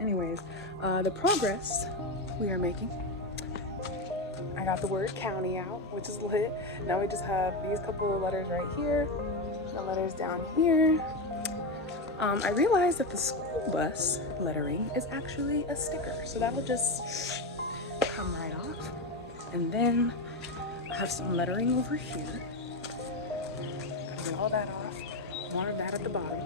Anyways, the progress we are making. I got the word county out, which is lit. Now we just have these couple of letters right here, the letters down here. I realized that the school bus lettering is actually a sticker, so that'll just come right off. And then I have some lettering over here. Gotta get all that off. More of that at the bottom.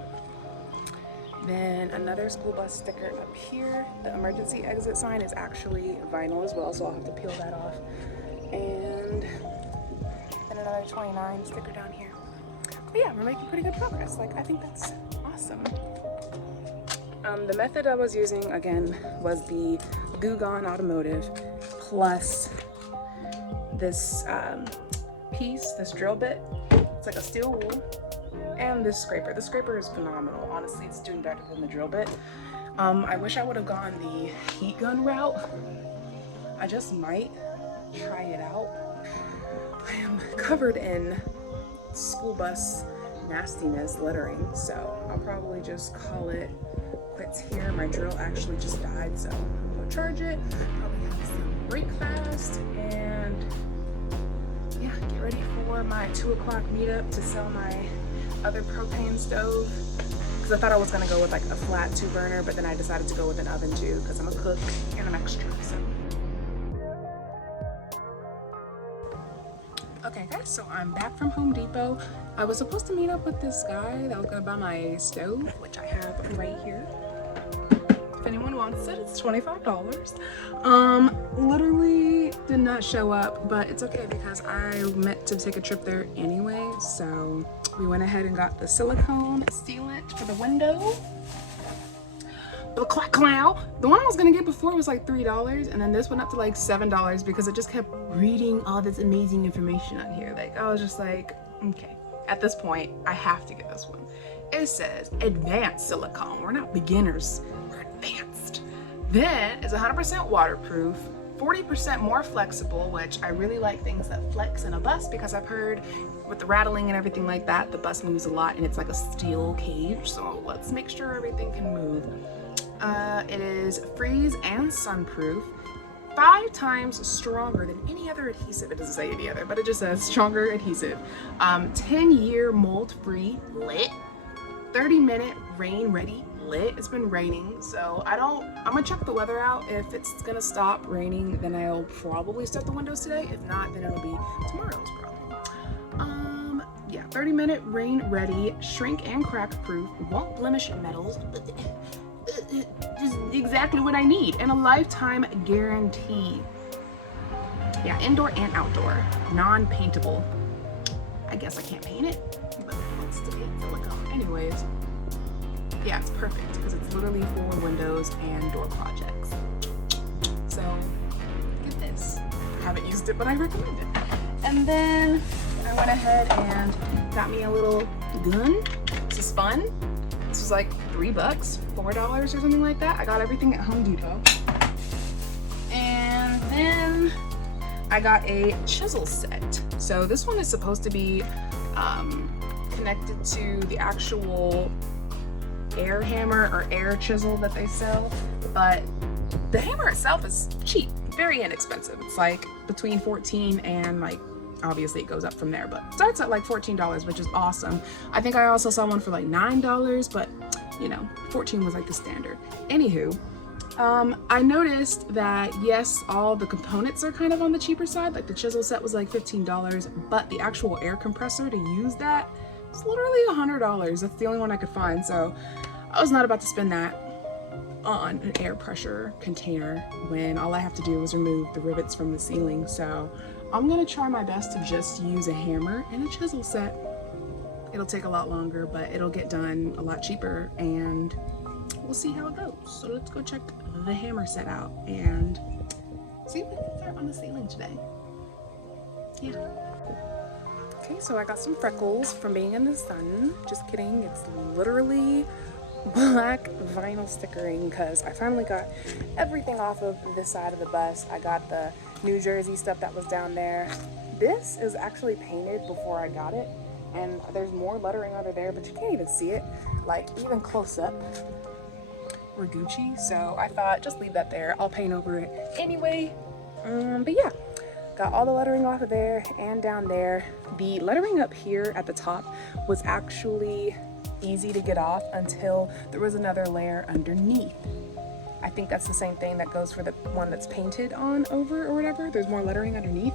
Then another school bus sticker up here. The emergency exit sign is actually vinyl as well, so I'll have to peel that off. And another 29 sticker down here. But yeah, we're making pretty good progress. Like, I think that's awesome. The method I was using, again, was the Goo Gone Automotive plus this piece, this drill bit. It's like a steel wool, and this scraper. The scraper is phenomenal. Honestly, it's doing better than the drill bit. I wish I would have gone the heat gun route. I just might try it out. I am covered in school bus nastiness lettering, so I'll probably just call it quits here. My drill actually just died, so I'm gonna charge it, probably have some breakfast, and yeah, get ready for my 2 o'clock meetup to sell my other propane stove, because I thought I was gonna go with like a flat 2-burner, but then I decided to go with an oven too, because I'm a cook and I'm extra. So okay guys, so I'm back from Home Depot. I was supposed to meet up with this guy that was gonna buy my stove, which I have right here. If anyone wants it, it's $25. Literally did not show up, but it's okay because I meant to take a trip there anyway. So we went ahead and got the silicone sealant for the window. The one I was gonna get before was like $3, and then this went up to like $7 because it just kept reading all this amazing information on here. Like, I was just like, okay, at this point I have to get this one. It says advanced silicone. We're not beginners, we're advanced. Then it's 100% waterproof, 40% more flexible, which I really like things that flex in a bus, because I've heard with the rattling and everything like that, the bus moves a lot and it's like a steel cage, so let's make sure everything can move. It is freeze and sunproof, 5 times stronger than any other adhesive. It doesn't say any other, but it just says stronger adhesive. 10-year mold-free, lit. 30-minute rain ready, lit. It's been raining, so I'm gonna check the weather out. If it's gonna stop raining, then I'll probably start the windows today. If not, then it'll be tomorrow's problem. Yeah, 30-minute rain ready, shrink and crack proof, won't blemish metals. Just exactly what I need, and a lifetime guarantee. Yeah, indoor and outdoor, non-paintable. I guess I can't paint it, but it wants to paint silicone. Anyways, yeah, it's perfect because it's literally for windows and door projects. So get this. I haven't used it, but I recommend it. And then I went ahead and got me a little gun. This is fun. This was like $3, $4 or something like that. I got everything at Home Depot. And then I got a chisel set. So this one is supposed to be connected to the actual air hammer or air chisel that they sell, but the hammer itself is cheap, very inexpensive. It's like between $14 and like, obviously it goes up from there, but it starts at like $14, which is awesome. I think I also saw one for like $9, but you know, 14 was like the standard. Anywho, I noticed that yes, all the components are kind of on the cheaper side. Like the chisel set was like $15, but the actual air compressor to use that is literally $100. That's the only one I could find. So I was not about to spend that on an air pressure container when all I have to do is remove the rivets from the ceiling. So I'm gonna try my best to just use a hammer and a chisel set. It'll take a lot longer, but it'll get done a lot cheaper, and we'll see how it goes. So let's go check the hammer set out and see if we can start on the ceiling today. Yeah. Okay, so I got some freckles from being in the sun. Just kidding, it's literally black vinyl stickering because I finally got everything off of this side of the bus. I got the New Jersey stuff that was down there. This is actually painted before I got it, and there's more lettering under there, but you can't even see it, like even close up. were Gucci, so I thought just leave that there. I'll paint over it anyway. But yeah, got all the lettering off of there and down there. The lettering up here at the top was actually easy to get off until there was another layer underneath. I think that's the same thing that goes for the one that's painted on over or whatever. There's more lettering underneath.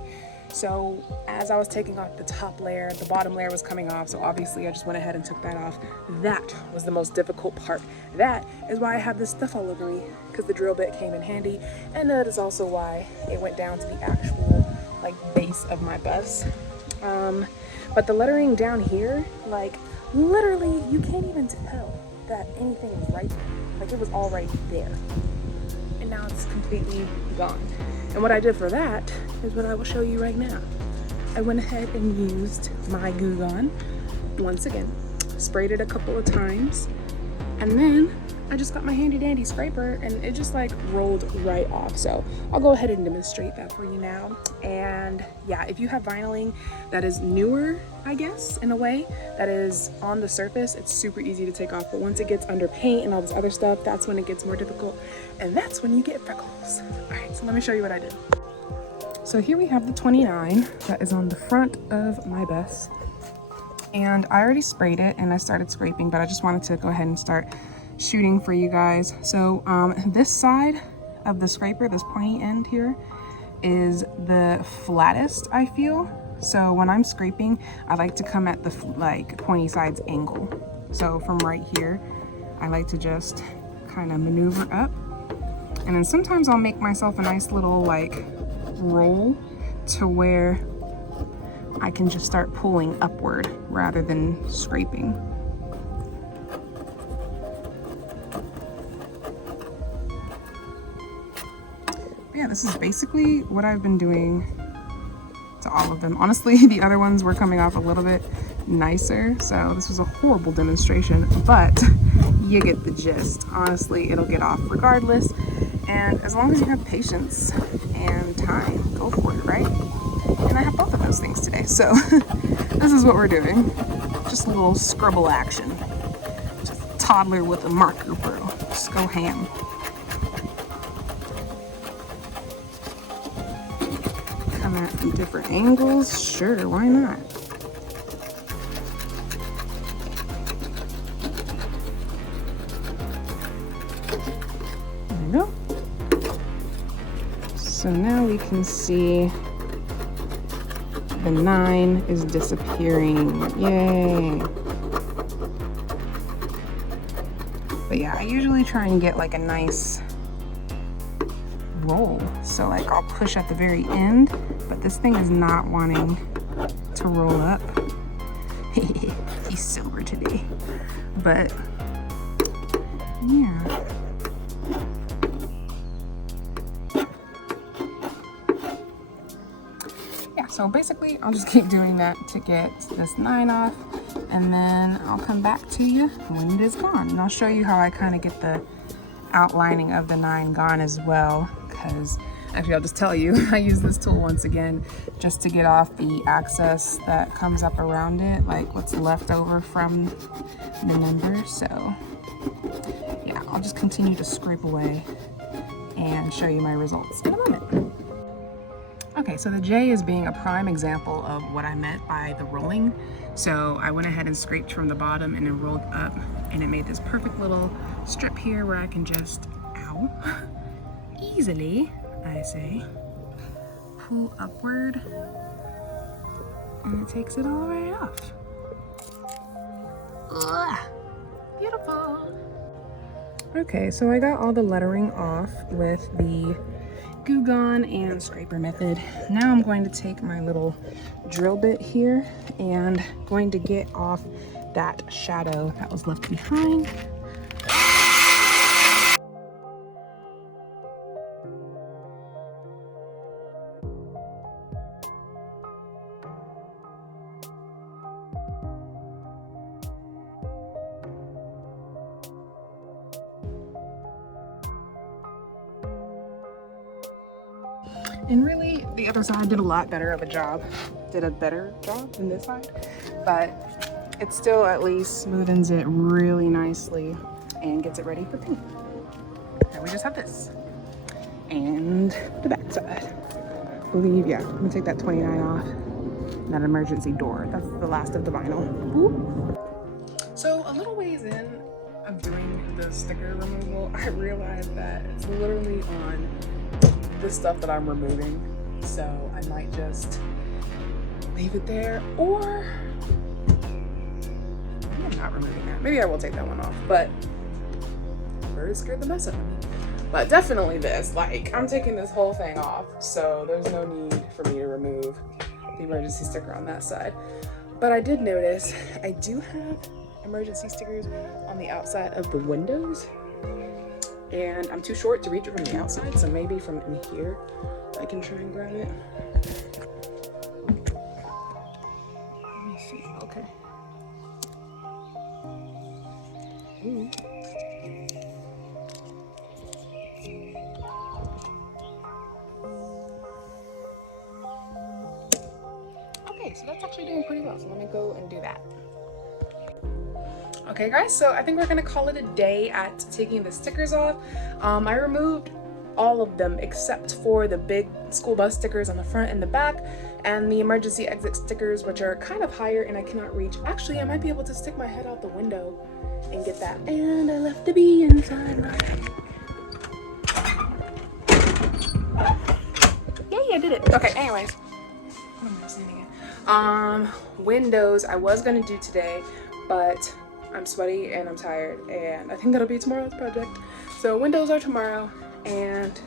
So as I was taking off the top layer, the bottom layer was coming off. So obviously I just went ahead and took that off. That was the most difficult part. That is why I have this stuff all over me, because the drill bit came in handy. And that is also why it went down to the actual like base of my bust. But the lettering down here, like literally you can't even tell that anything was right there. Like it was all right there. And now it's completely gone. And what I did for that is what I will show you right now. I went ahead and used my Goo Gone once again, sprayed it a couple of times, and then I just got my handy dandy scraper and it just like rolled right off. So I'll go ahead and demonstrate that for you now. And yeah, if you have vinyling that is newer, I guess, in a way, that is on the surface, it's super easy to take off. But once it gets under paint and all this other stuff, that's when it gets more difficult. And that's when you get freckles. All right, so let me show you what I did. So here we have the 29 that is on the front of my bust. And I already sprayed it and I started scraping, but I just wanted to go ahead and start shooting for you guys. So this side of the scraper, this pointy end here, is the flattest, I feel. So when I'm scraping, I like to come at the like pointy sides angle. So from right here, I like to just kind of maneuver up, and then sometimes I'll make myself a nice little like roll to where I can just start pulling upward rather than scraping. But yeah, this is basically what I've been doing to all of them. Honestly, the other ones were coming off a little bit nicer, so this was a horrible demonstration, but you get the gist. Honestly, it'll get off regardless, and as long as you have patience and time, go for it, right? And I have both of those things today, so this is what we're doing. Just a little scribble action. Just a toddler with a marker, bro. Just go ham. Come at from different angles, sure, why not? There we go. So now we can see the 9 is disappearing. Yay! But yeah, I usually try and get like a nice roll. So like I'll push at the very end, but this thing is not wanting to roll up. He's sober today. But yeah. So basically, I'll just keep doing that to get this 9 off, and then I'll come back to you when it is gone. And I'll show you how I kind of get the outlining of the 9 gone as well, because actually I'll just tell you, I use this tool once again just to get off the excess that comes up around it, like what's left over from the number. So yeah, I'll just continue to scrape away and show you my results in a moment. Okay, so the J is being a prime example of what I meant by the rolling. So I went ahead and scraped from the bottom and then rolled up, and it made this perfect little strip here where I can just, ow, easily, I say, pull upward, and it takes it all right off. Ugh, beautiful. Okay, so I got all the lettering off with the Goo Gone and scraper method. Now I'm going to take my little drill bit here and going to get off that shadow that was left behind. And really, the other side did a lot better of a job. Did a better job than this side, but it still at least smoothens it really nicely and gets it ready for paint. we just have this. And the back side. I believe, yeah, I'm gonna take that 29 off. That emergency door. That's the last of the vinyl. Ooh. So a little ways in of doing the sticker removal, I realized that it's literally on the stuff that I'm removing. So I might just leave it there, or maybe I'm not removing that. Maybe I will take that one off, but birds scared the mess out of me. But definitely this, like, I'm taking this whole thing off, so there's no need for me to remove the emergency sticker on that side. But I did notice I do have emergency stickers on the outside of the windows, and I'm too short to reach it from the outside, so maybe from in here I can try and grab it. Let me see. Okay. Ooh. Okay, so that's actually doing pretty well, so let me go and do that. Okay guys, so I think we're gonna call it a day at taking the stickers off. I removed all of them except for the big school bus stickers on the front and the back, and the emergency exit stickers, which are kind of higher and I cannot reach. Actually, I might be able to stick my head out the window and get that. And I left the bee inside. Yay, I did it. Okay, anyways. What am I saying again? Windows I was gonna do today, but I'm sweaty and I'm tired, and I think that'll be tomorrow's project. So windows are tomorrow, and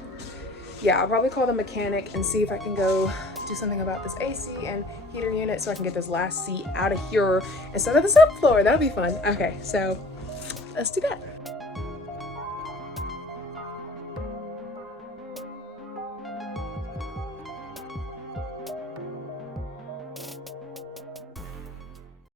yeah, I'll probably call the mechanic and see if I can go do something about this AC and heater unit so I can get this last seat out of here instead of the subfloor. That'll be fun. Okay, so let's do that.